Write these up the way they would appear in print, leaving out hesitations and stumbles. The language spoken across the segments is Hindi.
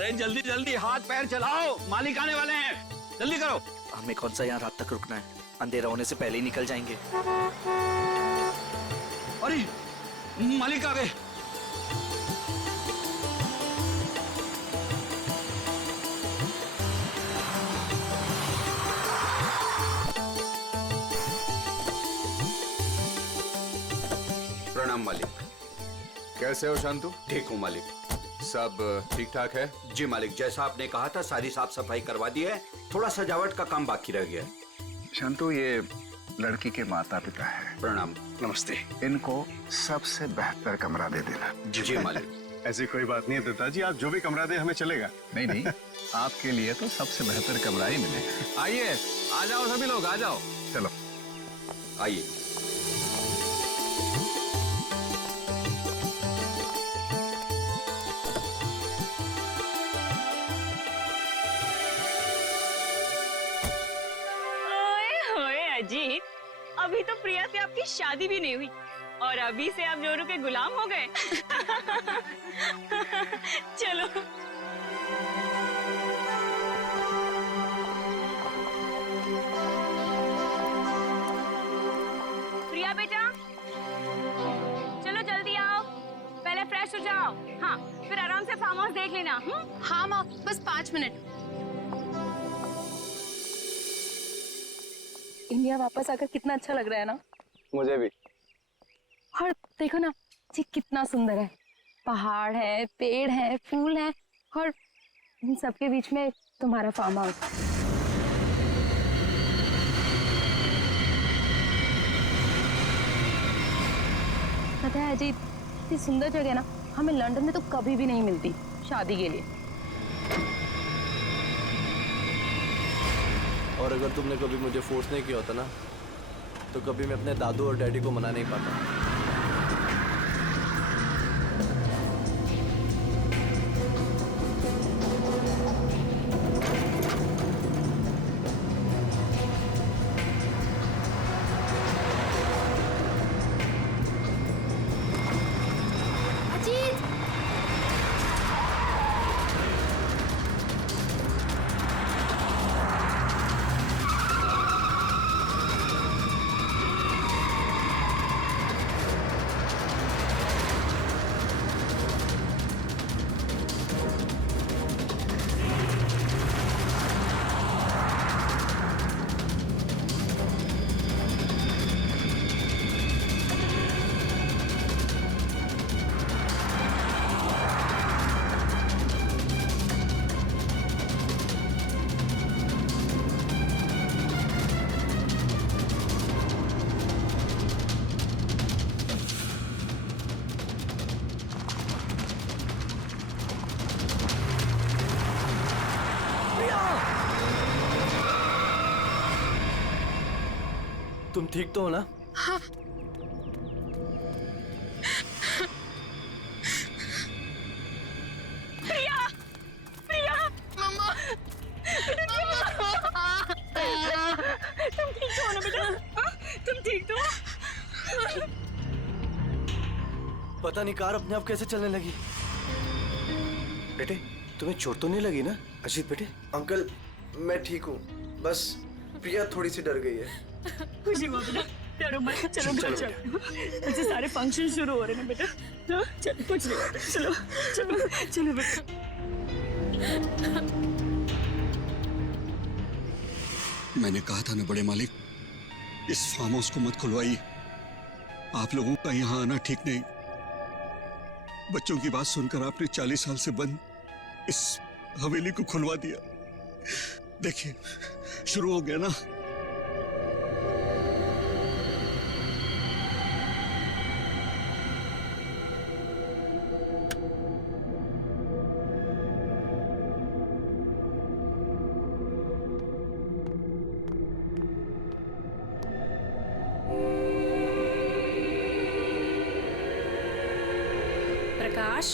अरे जल्दी जल्दी हाथ पैर चलाओ, मालिक आने वाले हैं, जल्दी करो। हमें कौन सा यहाँ रात तक रुकना है, अंधेरा होने से पहले ही निकल जाएंगे। अरे मालिक आ गए। प्रणाम मालिक। कैसे हो शांतु? ठीक हूँ मालिक। सब ठीक ठाक है? जी मालिक, जैसा आपने कहा था सारी साफ सफाई करवा दी है, थोड़ा सजावट का काम बाकी रह गया है। शांतु, ये लड़की के माता पिता है। प्रणाम। नमस्ते। इनको सबसे बेहतर कमरा दे देना। जी मालिक। ऐसी कोई बात नहीं है पिताजी, आप जो भी कमरा दे हमें चलेगा। नहीं नहीं, आपके लिए तो सबसे बेहतर कमरा ही मिलेगा। आइए, आ जाओ सभी लोग, आ जाओ। चलो आइए। अजीत, अभी तो प्रिया से आपकी शादी भी नहीं हुई और अभी से आप जोरू के गुलाम हो गए। चलो। प्रिया बेटा, चलो जल्दी आओ, पहले फ्रेश हो जाओ। हाँ, फिर आराम से फार्म हाउस देख लेना। हाँ माँ, बस 5 मिनट। इंडिया वापस आकर कितना अच्छा लग रहा है ना। मुझे भी। और देखो ना जी, कितना सुंदर है। पहाड़ है, पेड़ है, फूल है और इन सबके बीच में तुम्हारा फार्म हाउस। पता है अजीत, इतनी सुंदर जगह ना हमें लंदन में तो कभी भी नहीं मिलती शादी के लिए। और अगर तुमने कभी मुझे फोर्स नहीं किया होता ना, तो कभी मैं अपने दादू और डैडी को मना नहीं पाता। तुम ठीक तो हो ना? हाँ। प्रिया, प्रिया, मम्मा, तुम ठीक तो हो ना बेटा? हाँ? तुम ठीक तो हो? पता नहीं कार अपने आप कैसे चलने लगी। बेटे, तुम्हें चोट तो नहीं लगी ना? अजीत बेटे। अंकल, मैं ठीक हूँ, बस प्रिया थोड़ी सी डर गई है। खुशी हुआ बेटा, डरो मत। चलो घर चलो। ऐसे सारे फंक्शन शुरू हो रहे हैं बेटा। हाँ, चलो कुछ नहीं होता। चलो चलो चलो बेटा। मैंने कहा था ना बड़े मालिक, इस फार्म हाउस को मत खुलवाइए। आप लोगों का यहाँ आना ठीक नहीं। बच्चों की बात सुनकर आपने 40 साल से बंद इस हवेली को खुलवा दिया। देखिए, शुरू हो गया ना। प्रकाश,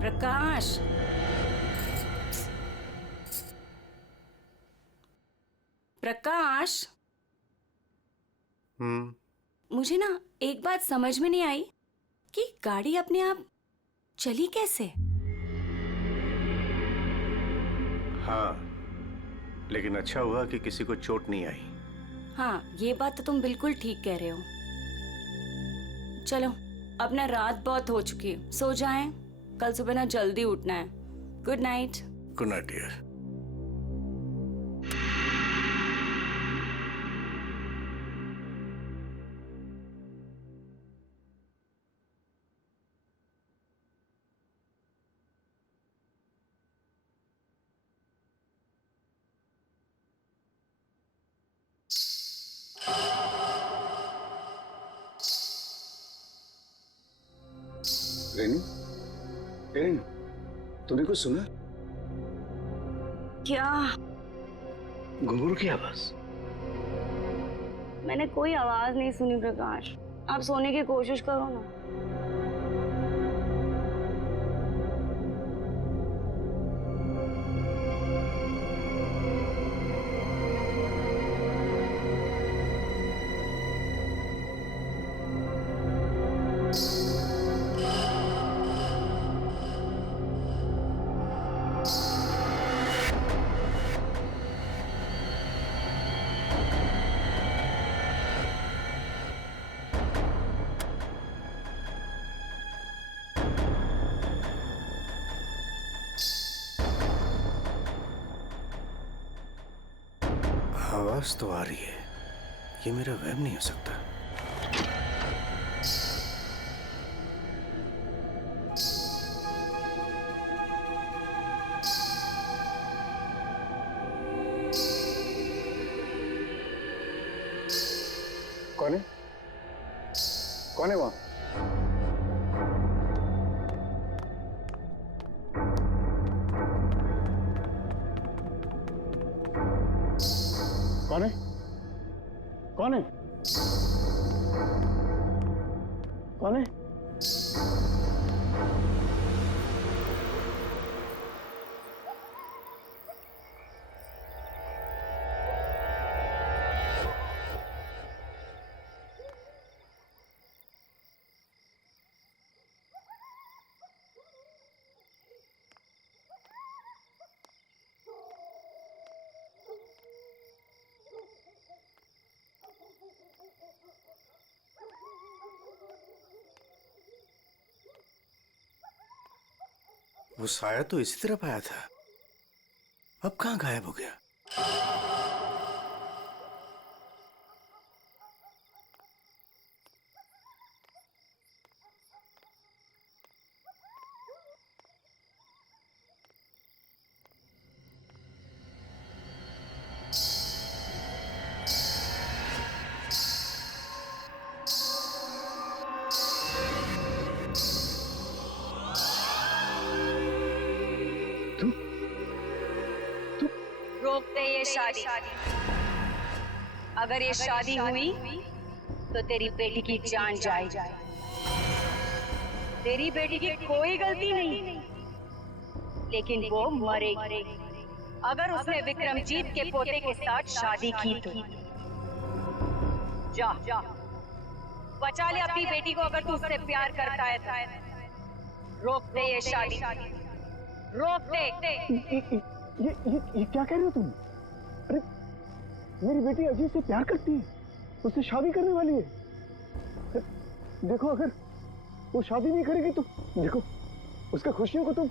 प्रकाश, प्रकाश। मुझे ना एक बात समझ में नहीं आई कि गाड़ी अपने आप चली कैसे। हाँ, लेकिन अच्छा हुआ कि किसी को चोट नहीं आई। हाँ, ये बात तो तुम बिल्कुल ठीक कह रहे हो। चलो, अब ना रात बहुत हो चुकी है, सो जाएं। कल सुबह ना जल्दी उठना है। Good night. Good night dear. Renu, Renu, तूने कुछ सुना? क्या? घुंघरू की आवाज। मैंने कोई आवाज नहीं सुनी प्रकाश। आप सोने की कोशिश करो ना। आवाज तो आ रही है, ये मेरा वहम नहीं हो सकता। कौन है? कौन है वहां? कौन है? कौन है? कौन है? वो साया तो इसी तरफ आया था, अब कहाँ गायब हो गया? रोक दे ये शादी। अगर ये शादी हुई तो तेरी बेटी की जान जाएगी। तेरी बेटी की कोई गलती नहीं, लेकिन वो मरेगी अगर उसने विक्रमजीत के पोते के साथ शादी की तो। जा बचा ले अपनी बेटी को अगर तू उससे प्यार करता है। रोक दे ये शादी, रोक दे। ये क्या कह रहे हो तुम? अरे मेरी बेटी अजीत से प्यार करती है, उससे शादी करने वाली है। देखो अगर वो शादी नहीं करेगी तो देखो उसका खुशियों को तुम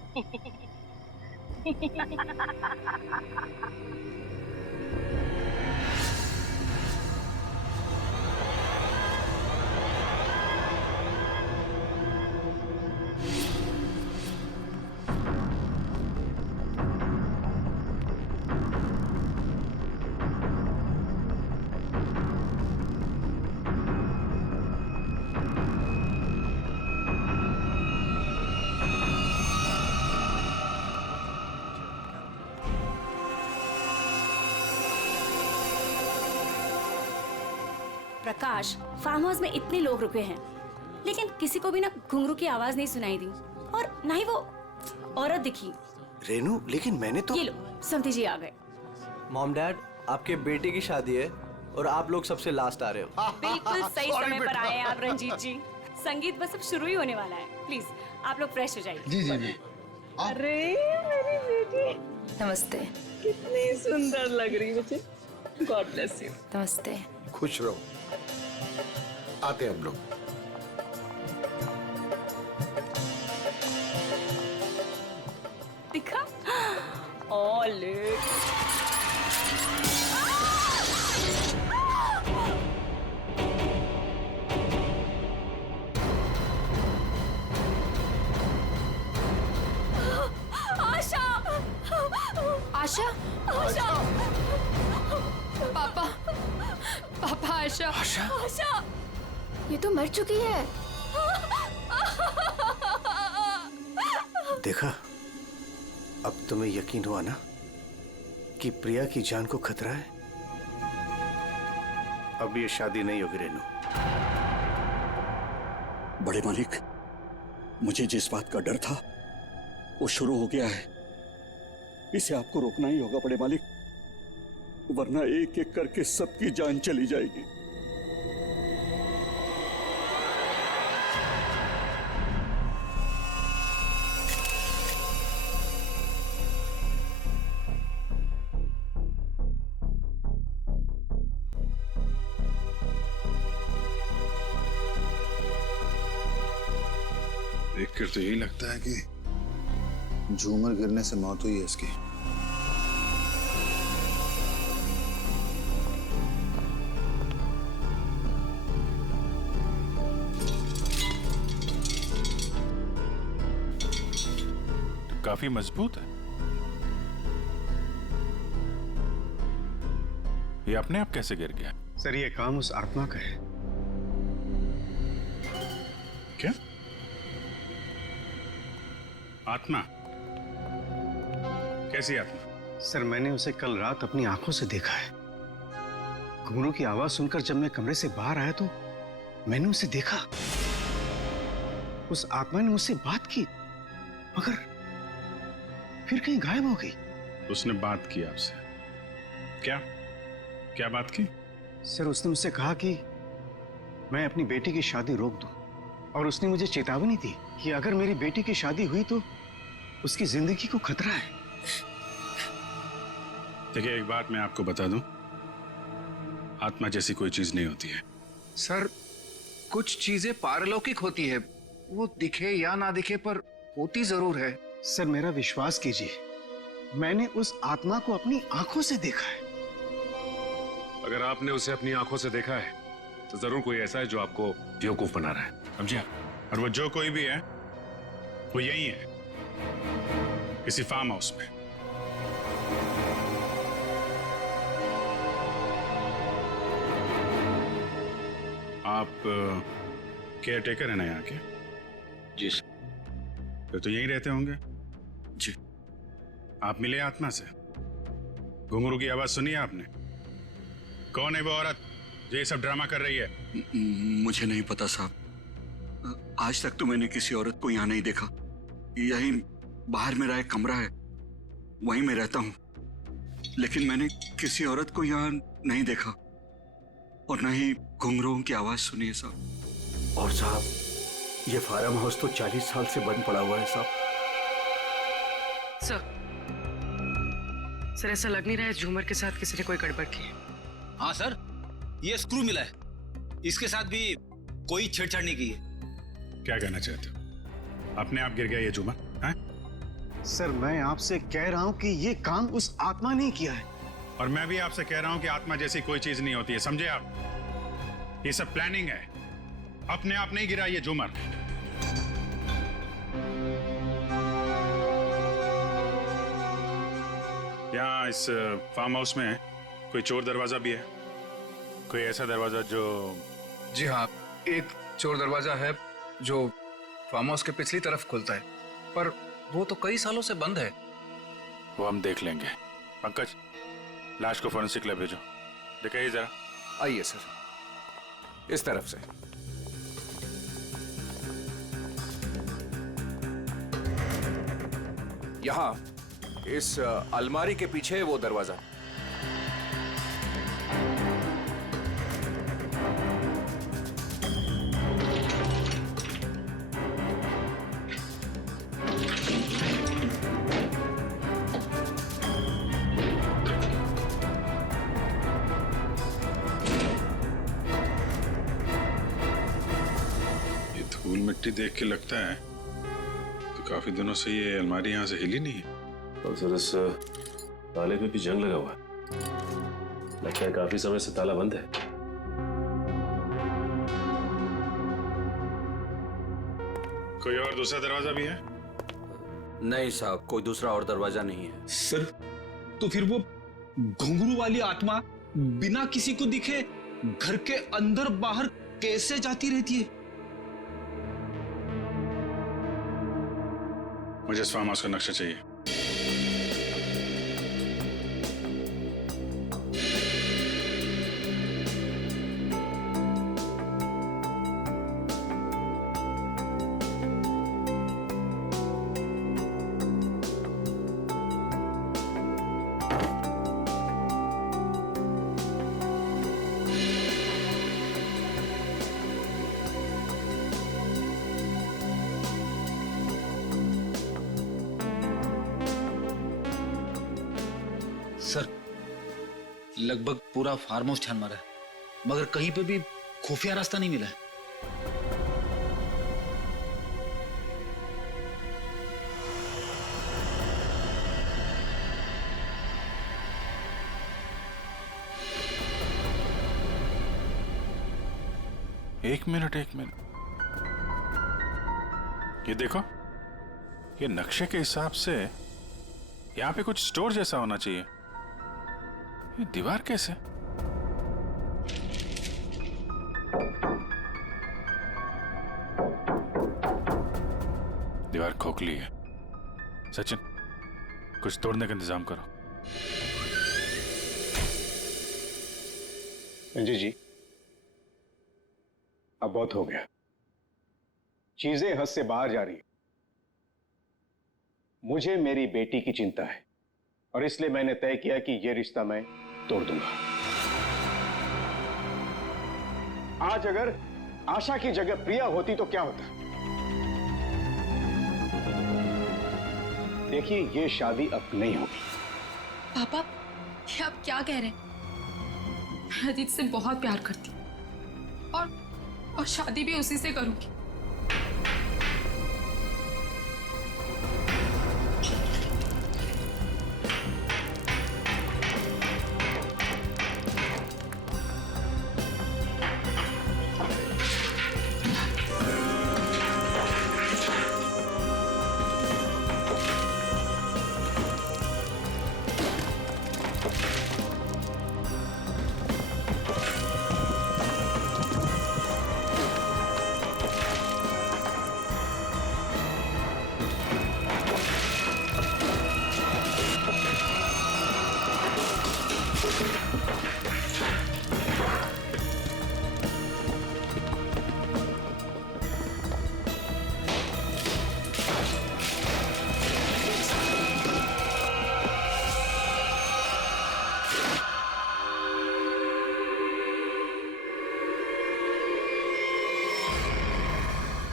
प्रकाश, फार्म हाउस में इतने लोग रुके हैं, लेकिन किसी को भी ना घुंघरू की आवाज नहीं सुनाई दी और ना ही वो औरत दिखी। रेनू, लेकिन मैंने तो। ये लो, समधी जी आ गए। मॉम डैड, आपके बेटे की शादी है और आप लोग सबसे लास्ट आ रहे हो। बिल्कुल सही समय पर आए हैं आप रंजीत जी। संगीत बस अब शुरू ही होने वाला है। प्लीज आप लोग फ्रेश हो जाइए। जी जी जी। अरे मेरी बेटी। नमस्ते। कितनी सुंदर लग रही मुझे। God bless you. नमस्ते। खुश रहो। आते हैं हम लोग। दिखा ऑल आशा आशा। आशा पापा पापा आशा। आशा ये तो मर चुकी है। देखा, अब तुम्हें यकीन हुआ ना कि प्रिया की जान को खतरा है। अब ये शादी नहीं होगी रेनू। बड़े मालिक, मुझे जिस बात का डर था वो शुरू हो गया है। इसे आपको रोकना ही होगा बड़े मालिक, वरना एक एक करके सबकी जान चली जाएगी। देखकर तो यही लगता है कि झूमर गिरने से मौत हुई है इसकी। काफी मजबूत है। ये अपने आप कैसे गिर गया? सर ये काम उस आत्मा का है। क्या आत्मा? कैसी आत्मा? सर मैंने उसे कल रात अपनी आंखों से देखा है। घुंघरू की आवाज सुनकर जब मैं कमरे से बाहर आया तो मैंने उसे देखा। उस आत्मा ने मुझसे बात की मगर फिर कहीं गायब हो गई। उसने बात की आपसे? क्या क्या बात की? सर उसने मुझसे कहा कि मैं अपनी बेटी की शादी रोक दूं और उसने मुझे चेतावनी दी कि अगर मेरी बेटी की शादी हुई तो उसकी जिंदगी को खतरा है। देखिए, एक बात मैं आपको बता दूं, आत्मा जैसी कोई चीज नहीं होती है। सर, कुछ चीजें पारलौकिक होती है, वो दिखे या ना दिखे पर होती जरूर है। सर मेरा विश्वास कीजिए, मैंने उस आत्मा को अपनी आंखों से देखा है। अगर आपने उसे अपनी आंखों से देखा है तो जरूर कोई ऐसा है जो आपको बेवकूफ बना रहा है, समझिए? और वो जो कोई भी है वो यही है, किसी फार्म हाउस में। आप केयर टेकर है ना यहाँ के? जी सर। फिर तो यहीं रहते होंगे। जी। आप मिले आत्मा से? घुंघरू की आवाज सुनी आपने? कौन है वो औरत जो ये सब ड्रामा कर रही है? मुझे नहीं पता साहब, आज तक तो मैंने किसी औरत को यहाँ नहीं देखा। यही बाहर मेरा एक कमरा है, वहीं मैं रहता हूँ, लेकिन मैंने किसी औरत को यहाँ नहीं देखा और न ही घुंघरूओं की आवाज सुनी है साहब। और साहब, ये फार्म हाउस तो 40 साल से बंद पड़ा हुआ है साहब। सर ऐसा लग नहीं रहा है झूमर के साथ किसी ने कोई गड़बड़ की है। हाँ सर, ये स्क्रू मिला है, इसके साथ भी कोई छेड़छाड़ नहीं की है। क्या कहना चाहते हो? अपने आप गिर गया ये झूमर? हैं? सर मैं आपसे कह रहा हूं कि ये काम उस आत्मा ने किया है। और मैं भी आपसे कह रहा हूं कि आत्मा जैसी कोई चीज नहीं होती है, समझे आप? ये सब प्लानिंग है, अपने आप नहीं गिरा ये झूमर। यहाँ इस फार्म हाउस में कोई चोर दरवाजा भी है? कोई ऐसा दरवाजा जो... जी हाँ, एक चोर दरवाजा है जो फार्म हाउस के पिछली तरफ खुलता है, पर वो तो कई सालों से बंद है। वो हम देख लेंगे। पंकज, लाश को फोरेंसिक लैब भेजो। दिखाइए जरा। आइए सर, इस तरफ से। यहाँ इस अलमारी के पीछे वो दरवाजा। मिट्टी देख के लगता है कि काफी दिनों से ये अलमारी यहाँ से हिली नहीं है। और सर इस ताले पे भी जंग लगा हुआ है, लगता है काफी समय से ताला बंद है। कोई और दूसरा दरवाजा भी है? नहीं साहब, कोई दूसरा और दरवाजा नहीं है। सर तो फिर वो घुंघरू वाली आत्मा बिना किसी को दिखे घर के अंदर बाहर कैसे जाती रहती है? मुझे इस फार्म हाउस का नक्शा चाहिए। सर लगभग पूरा फार्म हाउस छान मारा है, मगर कहीं पे भी खुफिया रास्ता नहीं मिला है। एक मिनट। ये देखो, ये नक्शे के हिसाब से यहाँ पे कुछ स्टोर जैसा होना चाहिए। ये दीवार कैसे? दीवार खोखली है। सचिन, कुछ तोड़ने का इंतजाम करो। रंजीत जी, अब बहुत हो गया, चीजें हद से बाहर जा रही है। मुझे मेरी बेटी की चिंता है और इसलिए मैंने तय किया कि यह रिश्ता मैं तोड़ दूंगा। आज अगर आशा की जगह प्रिया होती तो क्या होता? देखिए, यह शादी अब नहीं होगी। पापा, ये आप क्या कह रहे हैं? मैं अजीत से बहुत प्यार करती हूँ और शादी भी उसी से करूंगी।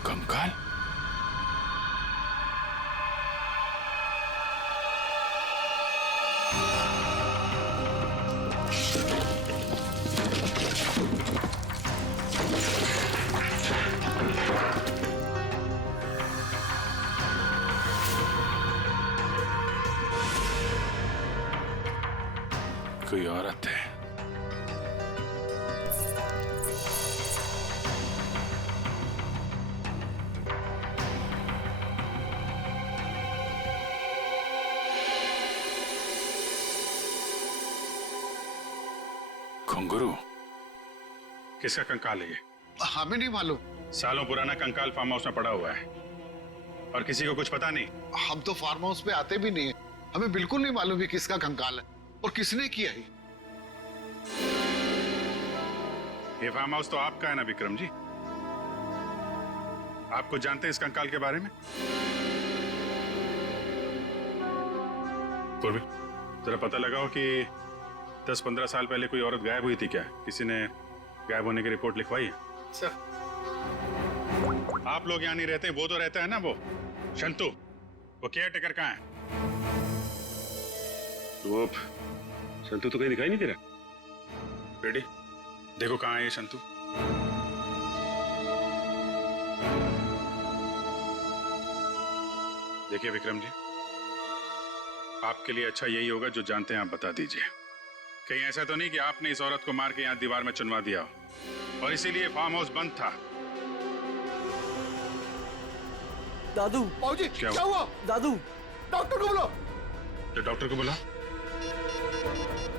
कंकाल? कोई औरत है। घुंघरू? किसका कंकाल है ये? हमें नहीं मालूम। सालों पुराना कंकाल फार्म हाउस में पड़ा हुआ है और किसी को कुछ पता नहीं। हम तो फार्म हाउस पे आते भी नहीं है, हमें बिल्कुल नहीं मालूम कि किसका कंकाल है और किसने किया है। ये फार्म हाउस तो आपका है ना विक्रम जी? आप कुछ जानते हैं इस कंकाल के बारे में? पूर्वी, जरा पता लगाओ कि 10-15 साल पहले कोई औरत गायब हुई थी क्या? किसी ने गायब होने की रिपोर्ट लिखवाई है? सर, आप लोग यहाँ नहीं रहते, वो तो रहता है ना, वो शंतु, वो केयर टेकर कहाँ है? वो शंतु तो कहीं दिखाई नहीं दे रहा। रेडी, देखो कहाँ है ये शंतु। देखिए विक्रम जी, आपके लिए अच्छा यही होगा जो जानते हैं आप बता दीजिए। कहीं ऐसा तो नहीं कि आपने इस औरत को मार के यहाँ दीवार में चुनवा दिया हो और इसीलिए फार्म हाउस बंद था। दादू बाबूजी क्या हुआ? दादू डॉक्टर को बुलाओ। तो डॉक्टर को बुला।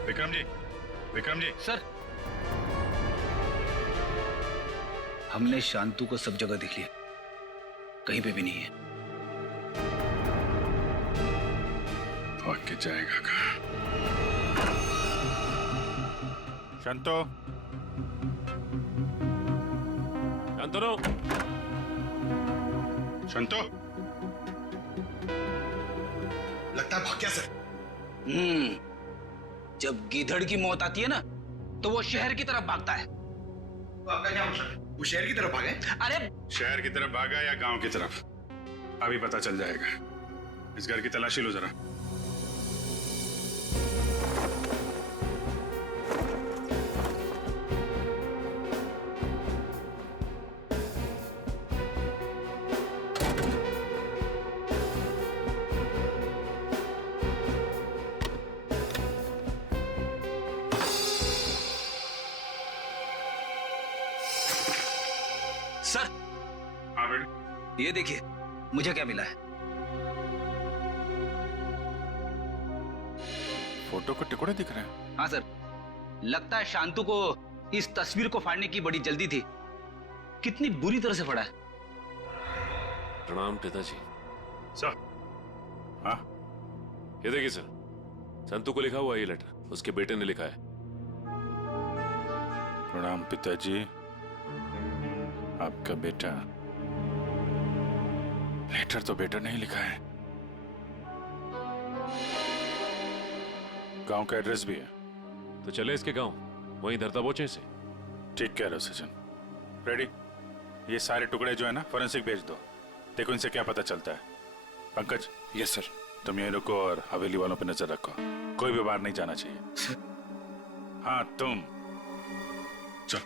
विक्रम जी, विक्रम जी। सर, हमने शांतु को सब जगह देख लिया, कहीं पे भी नहीं है। भाग के जाएगा कहाँ? शांतो, शांतनु, शांतो। लगता है भाग गया सर। जब गीधड़ की मौत आती है ना, तो वो शहर की तरफ भागता है। तो आपका क्या मतलब है? वो शहर की तरफ भागे? अरे शहर की तरफ भागा या गांव की तरफ, अभी पता चल जाएगा। इस घर की तलाशी लो जरा। सर, हाँ बेटे, ये देखिए मुझे क्या मिला है। फोटो के टुकड़े दिख रहे हैं। हाँ सर, लगता है शांतु को इस तस्वीर को फाड़ने की बड़ी जल्दी थी। कितनी बुरी तरह से फाड़ा है। प्रणाम पिताजी। सर, हाँ ये देखिए सर, संतू को लिखा हुआ है ये लेटर, उसके बेटे ने लिखा है। प्रणाम पिताजी। आपका बेटा, लेटर तो बेटा ने ही लिखा है। गांव का एड्रेस भी है। तो चले इसके गांव, वहीं धरता बोचे से। ठीक कह रहे हो सचिन। रेडी, ये सारे टुकड़े जो है ना फोरेंसिक भेज दो, देखो इनसे क्या पता चलता है। पंकज। Yes sir. तुम यहीं रुको और हवेली वालों पे नजर रखो, कोई भी बाहर नहीं जाना चाहिए। हाँ तुम चल।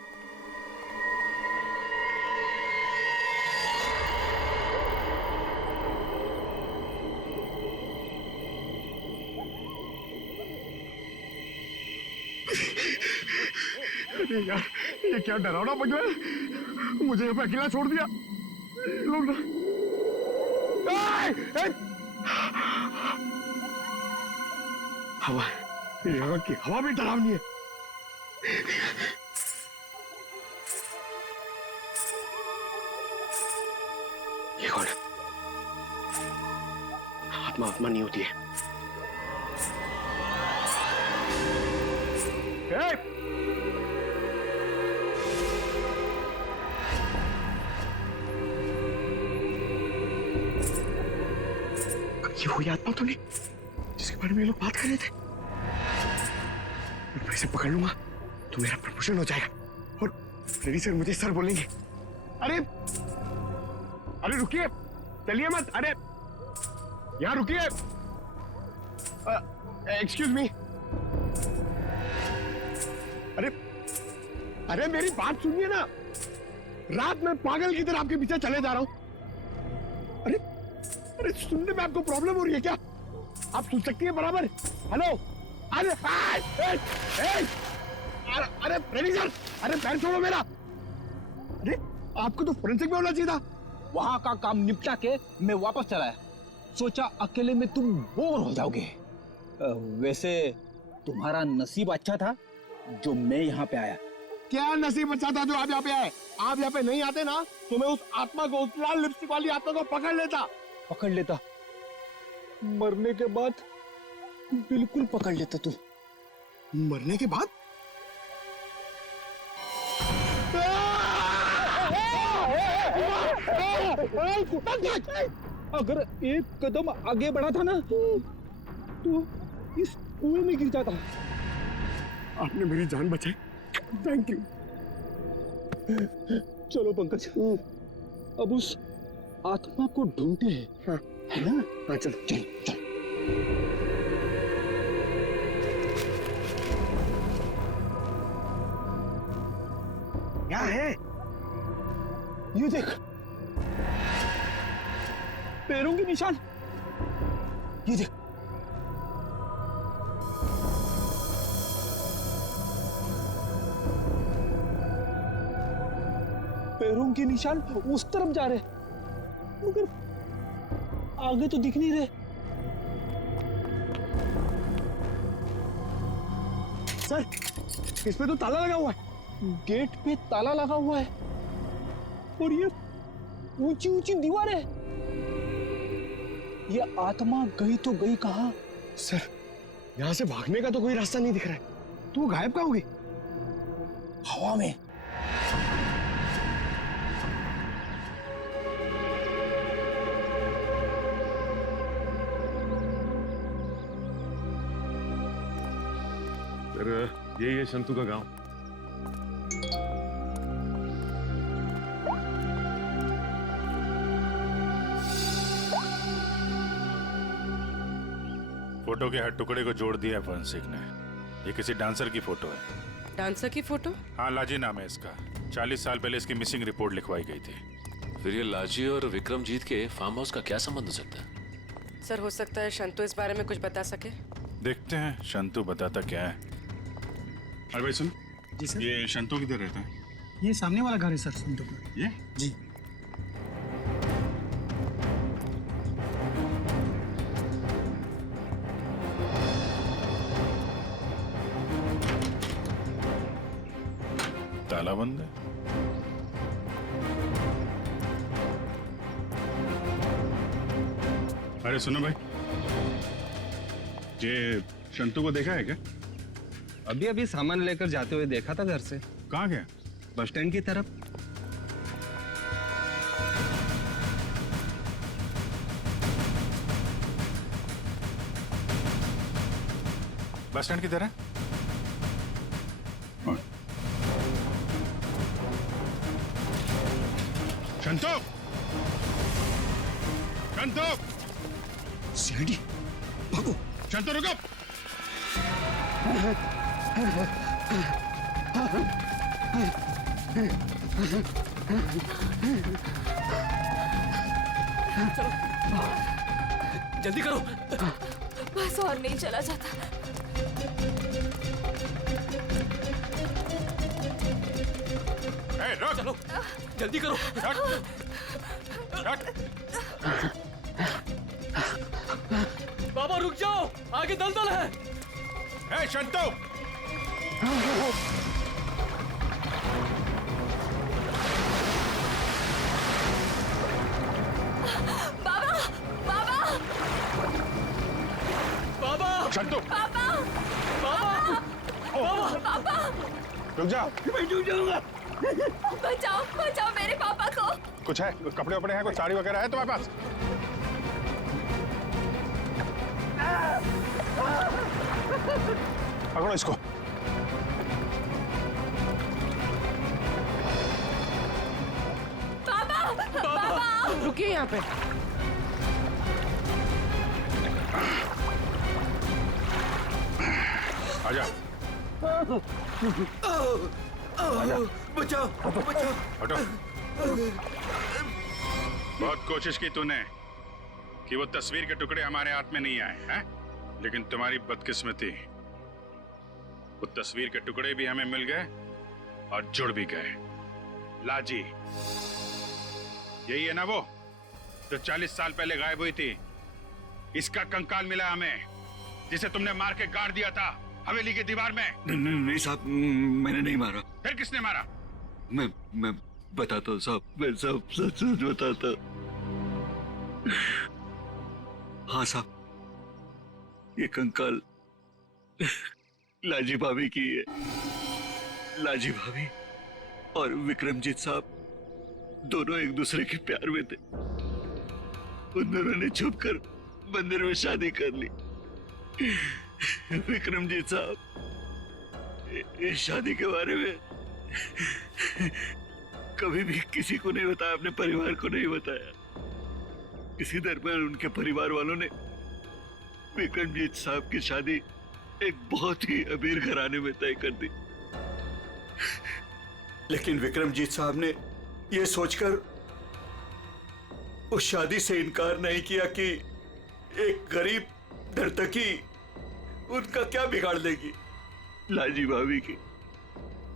अरे यार, ये क्या डरावना बन रहा है। मुझे यहाँ पे अकेला छोड़ दिया। लोग ना हवा, यहाँ की हवा भी डरावनी है। ये कौन है? आत्मा आत्मा नहीं होती है। ये वही आत्मा तो नहीं जिसके बारे में ये लोग बात कर रहे थे। मैं इसे पकड़ लूंगा तो मेरा प्रमोशन हो जाएगा और फ्रेडी सर मुझे सर बोलेंगे। अरे अरे रुकिए, चलिए मत। अरे यहाँ रुकिए। Excuse me. अरे अरे मेरी बात सुनिए ना। रात में पागल की तरह आपके पीछे चले जा रहा हूं। अरे अरे सुनने में आपको प्रॉब्लम हो रही है क्या? आप सुन सकती है बराबर? हेलो। अरे अरे फ्रेडी सर, अरे पैर छोड़ो मेरा। अरे आपको तो फोरेंसिक में होना चाहिए था। वहां का काम निपटा के मैं वापस चला आया। सोचा अकेले में तुम बोर हो जाओगे। वैसे तुम्हारा नसीब अच्छा था जो मैं यहाँ पे आया। क्या नसीब अच्छा था जो आप यहाँ पे आए? आप यहाँ पे नहीं आते ना तो मैं उस आत्मा को, उस लाल लिपस्टिक वाली आत्मा को पकड़ लेता। मरने के बाद बिल्कुल पकड़ लेता तू। मरने के बाद? अगर एक कदम आगे बढ़ा था ना तो इस कुएं में गिर जाता। आपने मेरी जान बचाई, थैंक यू। चलो पंकज, अब उस आत्मा को ढूंढते हैं। हाँ है ना? हाँ चलो चलो चलो। क्या है? ये देख, पैरों के निशान। ये देख, पैरों के निशान उस तरफ जा रहे, मगर आगे तो दिख नहीं रहे। सर, इस पे तो ताला लगा हुआ है। गेट पे ताला लगा हुआ है और ये ऊंची ऊंची दीवार है। ये आत्मा गई तो गई कहां? सर, यहाँ से भागने का तो कोई रास्ता नहीं दिख रहा है। तो वो गायब कहाँ होगी? हवा में। फिर यही है शंतु का गांव। फोटो के हर टुकड़े को जोड़ दिया है फॉरेंसिक ने। ये किसी डांसर की फोटो है। डांसर की फोटो? हाँ, लाजी नाम है इसका। 40 साल पहले इसकी मिसिंग रिपोर्ट लिखवाई गई थी। फिर ये लाजी और विक्रमजीत के फार्म हाउस का क्या संबंध हो सकता है? सर, हो सकता है शंतु इस बारे में कुछ बता सके। देखते हैं शंतु बताता क्या है। अरे भाई सुन। जी सर। ये शंतु किधर रहता है? ये सामने वाला घर है सर, संतु का। ये? जी। ताला बंद है। अरे सुनो भाई, ये शंतु को देखा है क्या? अभी अभी सामान लेकर जाते हुए देखा था घर से। कहाँ गया? बस स्टैंड की तरफ। बस स्टैंड किधर है? शंतु! शंतु! सीआईडी, भागो! शंतु रुको! जल्दी करो। बस और नहीं चला जाता। चलो, जल्दी करो। बाबा रुक जाओ, आगे दलदल है। ए, शंतु! बाबा, बाबा, बाबा! शंतु! बाबा, बाबा! बाबा, रुक जा! मैं डूब जाऊंगा। बचाओ, बचाओ मेरे पापा को। कुछ है? कुछ कपड़े वपड़े हैं? कुछ साड़ी वगैरह है तुम्हारे पास? पकड़ो इसको। बाबा, बाबा, रुकिए यहाँ पे। आजा। बचाओ, बचाओ। हटो। बहुत कोशिश की तूने कि वो तस्वीर के टुकड़े हमारे हाथ में नहीं आए हैं, लेकिन तुम्हारी बदकिस्मती, वो तस्वीर के टुकड़े भी हमें मिल गए और जुड़ भी गए। लाजी, यही है ना वो जो 40 साल पहले गायब हुई थी? इसका कंकाल मिला हमें, जिसे तुमने मार के गाड़ दिया था हवेली की दीवार में। नहीं साहब, मैंने नहीं मारा। फिर किसने मारा? मैं बताता हूँ साहब, मैं सब सच सच बताता। हाँ साहब, ये कंकाल लाजी भाभी की है। लाजी भाभी और विक्रमजीत साहब दोनों एक दूसरे के प्यार में थे। उन दोनों ने छुपकर मंदिर में शादी कर ली। विक्रमजीत साहब इस शादी के बारे में कभी भी किसी को नहीं बताया, अपने परिवार को नहीं बताया। इसी दरमियान उनके परिवार वालों ने विक्रमजीत साहब की शादी एक बहुत ही अमीर घराने में तय कर दी। लेकिन विक्रमजीत साहब ने यह सोचकर उस शादी से इनकार नहीं किया कि एक गरीब नर्तकी उनका क्या बिगाड़ लेगी? लाजी भाभी की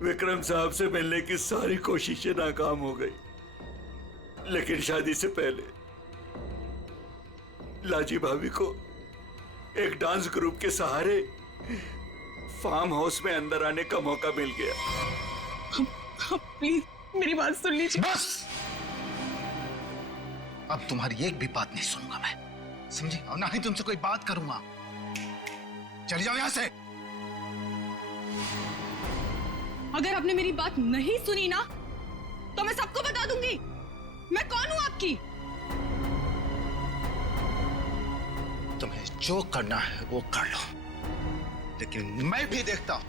विक्रम साहब से मिलने की सारी कोशिशें नाकाम हो गई, लेकिन शादी से पहले लाजी भाभी को एक डांस ग्रुप के सहारे फार्म हाउस में अंदर आने का मौका मिल गया। प्लीज मेरी बात सुन लीजिए। बस, अब तुम्हारी एक भी बात नहीं सुनूंगा मैं, समझी? और ना ही तुमसे कोई बात करूंगा। चली जाओ यहां से। अगर आपने मेरी बात नहीं सुनी ना तो मैं सबको बता दूंगी मैं कौन हूं आपकी। तुम्हें जो करना है वो कर लो, लेकिन मैं भी देखता हूं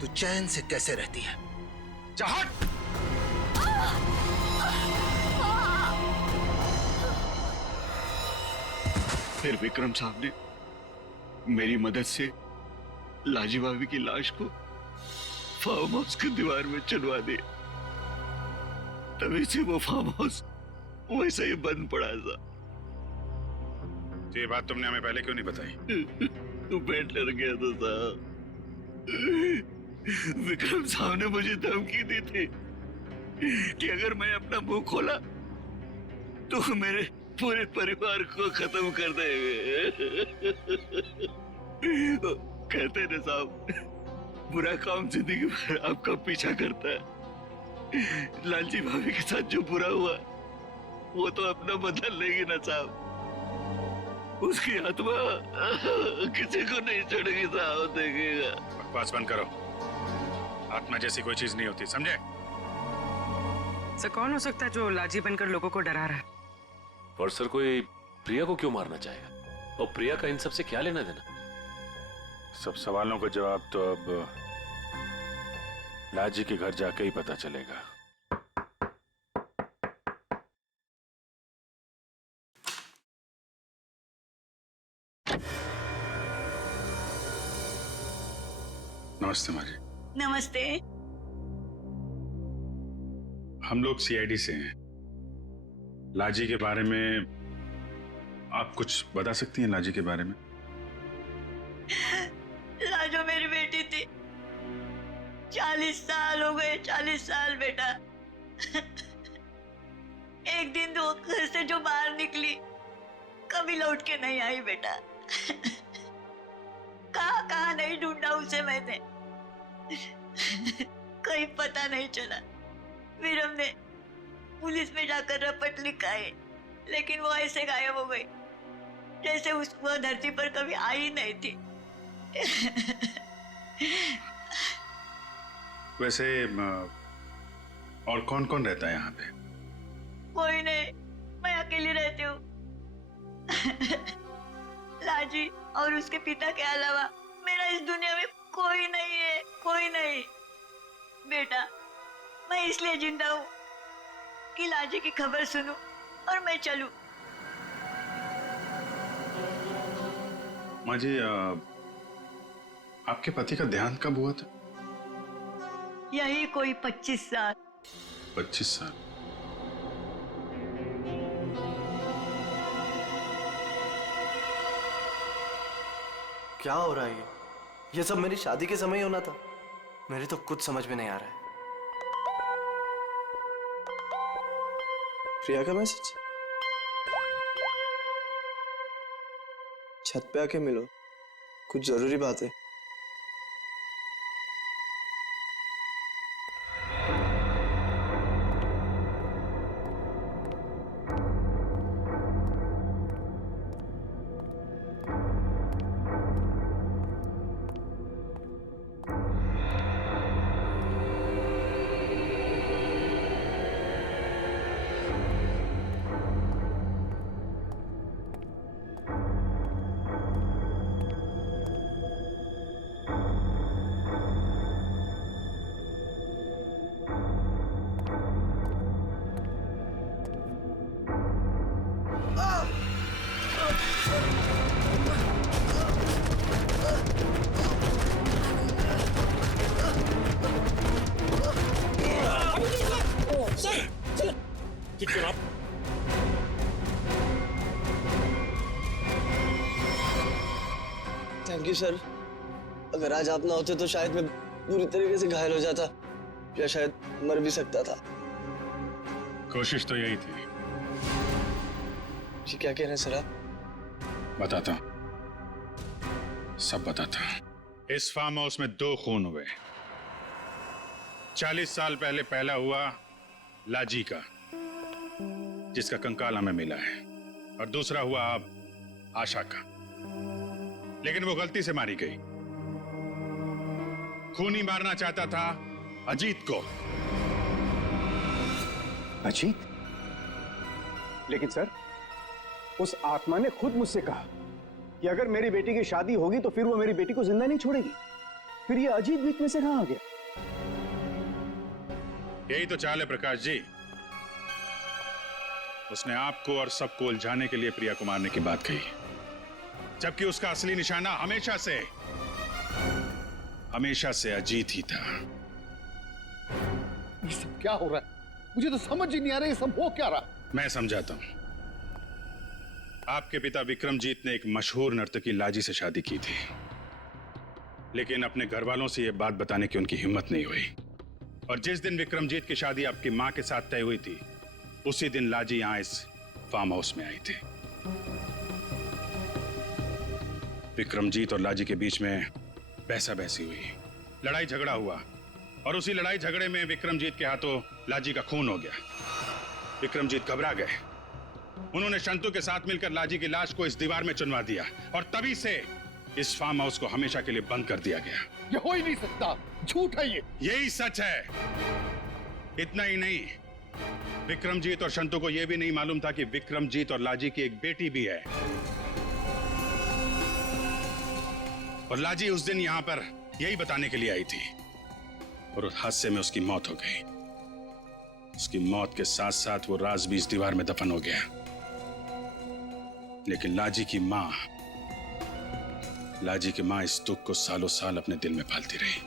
तू चैन से कैसे रहती है। जा हट। फिर विक्रम साहब ने मेरी मदद से लाजी भाभी की लाश को फार्म हाउस की दीवार में चुनवा दिया। तभी से वो फार्म हाउस वैसे ही बंद पड़ा था। ये बात तुमने हमें पहले क्यों नहीं बताई? मैं डर गया था साहब। विक्रम साहब ने मुझे धमकी दी थी कि अगर मैं अपना मुंह खोला तो मेरे पूरे परिवार को खत्म कर देंगे। कहते ना साहब, बुरा काम जिंदगी भर आपका पीछा करता है। लालजी भाभी के साथ जो बुरा हुआ वो तो अपना बदल लेगी ना साहब। उसकी आत्मा किसी को नहीं छोड़ेगी साहब, देखिएगा। बकवास बंद करो, आत्मा जैसी कोई चीज नहीं होती, समझे? सर कौन हो सकता है जो लाजी बनकर लोगों को डरा रहा है? और सर कोई प्रिया को क्यों मारना चाहेगा? और प्रिया का इन सब से क्या लेना देना? सब सवालों का जवाब तो अब लाजी के घर जाके ही पता चलेगा। नमस्ते माँ जी। नमस्ते। हम लोग सीआईडी से हैं। लाजी के बारे में आप कुछ बता सकती हैं? लाजी के बारे में? लाजो मेरी बेटी थी। 40 साल हो गए, 40 साल बेटा। एक दिन वो घर से जो बाहर निकली कभी लौट के नहीं आई बेटा। कहाँ नहीं ढूंढा उसे मैंने, कहीं पता नहीं चला। फिर हमने पुलिस में जाकर रपट लिखा है, लेकिन वो ऐसे गायब हो गई जैसे वो धरती पर कभी आई नहीं थी। वैसे और कौन कौन रहता है यहाँ पे? कोई नहीं, मैं अकेली रहती हूँ। लाजी और उसके पिता के अलावा मेरा इस दुनिया में कोई नहीं है, कोई नहीं। बेटा, मैं इसलिए जिंदा हूँ कि लाजी की खबर सुनूं और मैं चलूं। माँ जी, आपके पति का देहांत कब हुआ था? यही कोई 25 साल। 25 साल? क्या हो रहा है ये सब मेरी शादी के समय ही होना था। मेरे तो कुछ समझ में नहीं आ रहा है। प्रिया का मैसेज? छत पे आके मिलो, कुछ जरूरी बात है। सर, अगर आज आप ना होते तो शायद मैं बुरी तरीके से घायल हो जाता या शायद मर भी सकता था। कोशिश तो यही थी। जी क्या कह रहे हैं सर आप? बताता हूं, सब बताता हूं। इस फार्म हाउस में 2 खून हुए। 40 साल पहले पहला हुआ लाजी का, जिसका कंकाल हमें मिला है, और दूसरा हुआ अब आशा का, लेकिन वो गलती से मारी गई। खूनी मारना चाहता था अजीत को। अजीत? लेकिन सर, उस आत्मा ने खुद मुझसे कहा कि अगर मेरी बेटी की शादी होगी तो फिर वो मेरी बेटी को जिंदा नहीं छोड़ेगी। फिर ये अजीत बीच में से कहां आ गया? यही तो चाल है प्रकाश जी। उसने आपको और सबको उलझाने के लिए प्रिया को मारने की बात कही, जबकि उसका असली निशाना हमेशा से अजीत ही था। ये सब क्या हो रहा है? मुझे तो समझ ही नहीं आ रहा ये सब हो क्या रहा। मैं समझाता हूं। आपके पिता विक्रमजीत ने एक मशहूर नर्तकी लाजी से शादी की थी, लेकिन अपने घर वालों से यह बात बताने की उनकी हिम्मत नहीं हुई। और जिस दिन विक्रमजीत की शादी आपकी मां के साथ तय हुई थी, उसी दिन लाजी यहां इस फार्म हाउस में आई थी। विक्रमजीत और लाजी के बीच में बहसा बहसी हुई, लड़ाई झगड़ा हुआ, और उसी लड़ाई झगड़े में विक्रमजीत के हाथों लाजी का खून हो गया। विक्रमजीत घबरा गए। उन्होंने शंतु के साथ मिलकर लाजी की लाश को इस दीवार में चुनवा दिया, और तभी से इस फार्म हाउस को हमेशा के लिए बंद कर दिया गया। ये हो ही नहीं सकता, झूठ है ये। यही सच है। इतना ही नहीं, विक्रमजीत और शंतु को यह भी नहीं मालूम था कि विक्रमजीत और लाजी की एक बेटी भी है, और लाजी उस दिन यहां पर यही बताने के लिए आई थी, और उस हादसे में उसकी मौत हो गई। उसकी मौत के साथ साथ वो राज भी इस दीवार में दफन हो गया। लेकिन लाजी की मां इस दुख को सालों साल अपने दिल में पालती रही।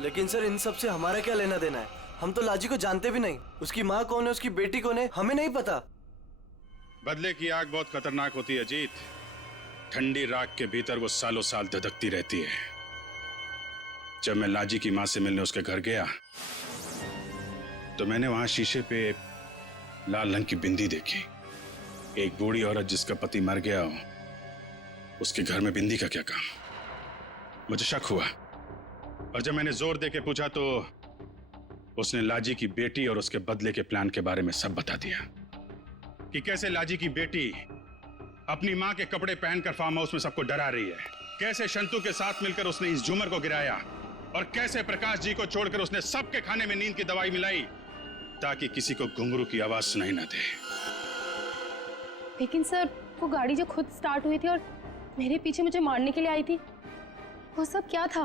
लेकिन सर, इन सब से हमारा क्या लेना देना है? हम तो लाजी को जानते भी नहीं। उसकी माँ कौन है, उसकी बेटी कौन है, हमें नहीं पता। बदले की आग बहुत खतरनाक होती है अजीत। ठंडी राख के भीतर वो सालों साल धधकती रहती है। जब मैं लाजी की मां से मिलने उसके घर गया, तो मैंने वहां शीशे पे लाल रंग की बिंदी देखी। एक बूढ़ी औरत जिसका पति मर गया हो, उसके घर में बिंदी का क्या काम? मुझे शक हुआ, और जब मैंने जोर देके पूछा तो उसने लाजी की बेटी और उसके बदले के प्लान के बारे में सब बता दिया, कि कैसे लाजी की बेटी अपनी मां के कपड़े पहनकर फार्म हाउस में सबको डरा रही है, कैसे शंतु के साथ मिलकर उसने इस झूमर को गिराया, और कैसे प्रकाश जी को छोड़कर उसने सबके खाने में नींद की दवाई मिलाई ताकि किसी को घुंघरू की आवाज सुनाई ना दे। लेकिन सर, वो गाड़ी जो खुद स्टार्ट हुई थी और मेरे पीछे मुझे मारने के लिए आई थी, वो सब क्या था?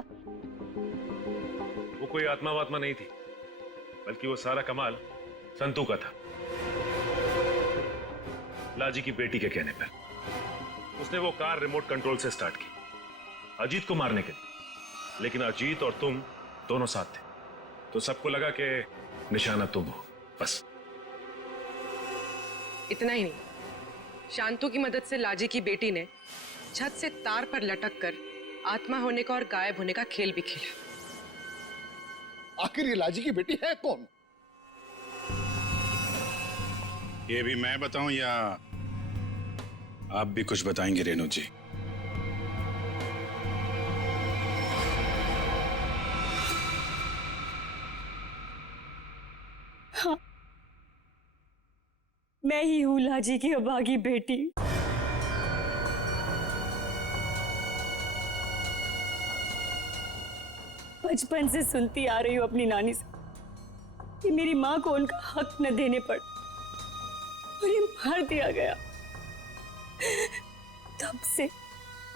वो कोई आत्मा वात्मा नहीं थी, बल्कि वो सारा कमाल संतू का था। लाजी की बेटी के कहने पर उसने वो कार रिमोट कंट्रोल से स्टार्ट की अजीत को मारने के लिए, लेकिन अजीत और तुम दोनों साथ थे, तो सबको लगा कि निशाना तुम हो। बस इतना ही नहीं, शांतु की मदद से लाजी की बेटी ने छत से तार पर लटक कर आत्मा होने का और गायब होने का खेल भी खेला। आखिर ये लाजी की बेटी है कौन? ये भी मैं बताऊं या आप भी कुछ बताएंगे रेणु जी? हाँ, मैं ही हूँ लाजी की अभागी बेटी। बचपन से सुनती आ रही हूँ अपनी नानी से कि मेरी माँ को उनका हक न देने पर उन्हें मार दिया गया। तब से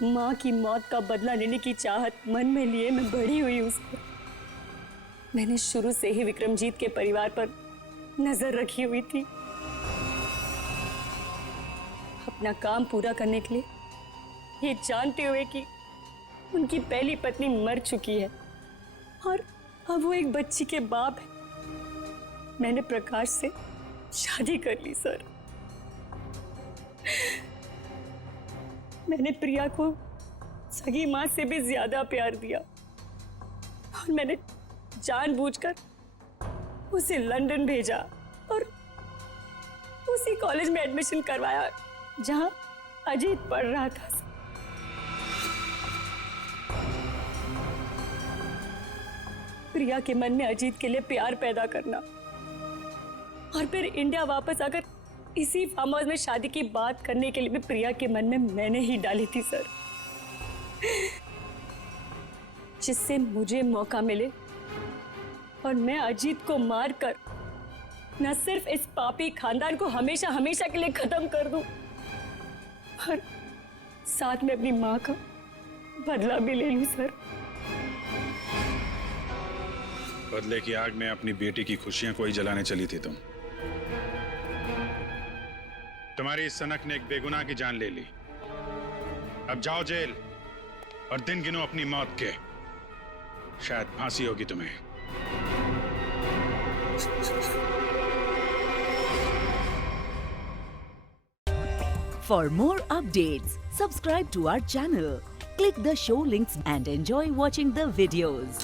माँ की मौत का बदला लेने की चाहत मन में लिए मैं बड़ी हुई उसको। मैंने शुरू से ही विक्रमजीत के परिवार पर नजर रखी हुई थी। अपना काम पूरा करने के लिए, ये जानते हुए कि उनकी पहली पत्नी मर चुकी है और अब वो एक बच्ची के बाप है, मैंने प्रकाश से शादी कर ली सर। मैंने प्रिया को सगी माँ से भी ज्यादा प्यार दिया और मैंने जानबूझकर उसे लंदन भेजा और उसी कॉलेज में एडमिशन करवाया जहां अजीत पढ़ रहा था। प्रिया के मन में अजीत के लिए प्यार पैदा करना और फिर इंडिया वापस आकर इसी फार्म हाउस में शादी की बात करने के लिए भी प्रिया के मन में मैंने ही डाली थी सर, जिससे मुझे मौका मिले और मैं अजीत को मारकर न सिर्फ इस पापी खानदान को हमेशा हमेशा के लिए खत्म कर दूं, और साथ में अपनी माँ का बदला भी ले लूं सर। बदले की आग में अपनी बेटी की खुशियां कोई जलाने चली थी तुम। तुम्हारी इस सनक ने एक बेगुनाह की जान ले ली। अब जाओ जेल और दिन गिनो अपनी मौत के। शायद फांसी होगी तुम्हें। For more updates, subscribe to our channel, click the show links and enjoy watching the videos.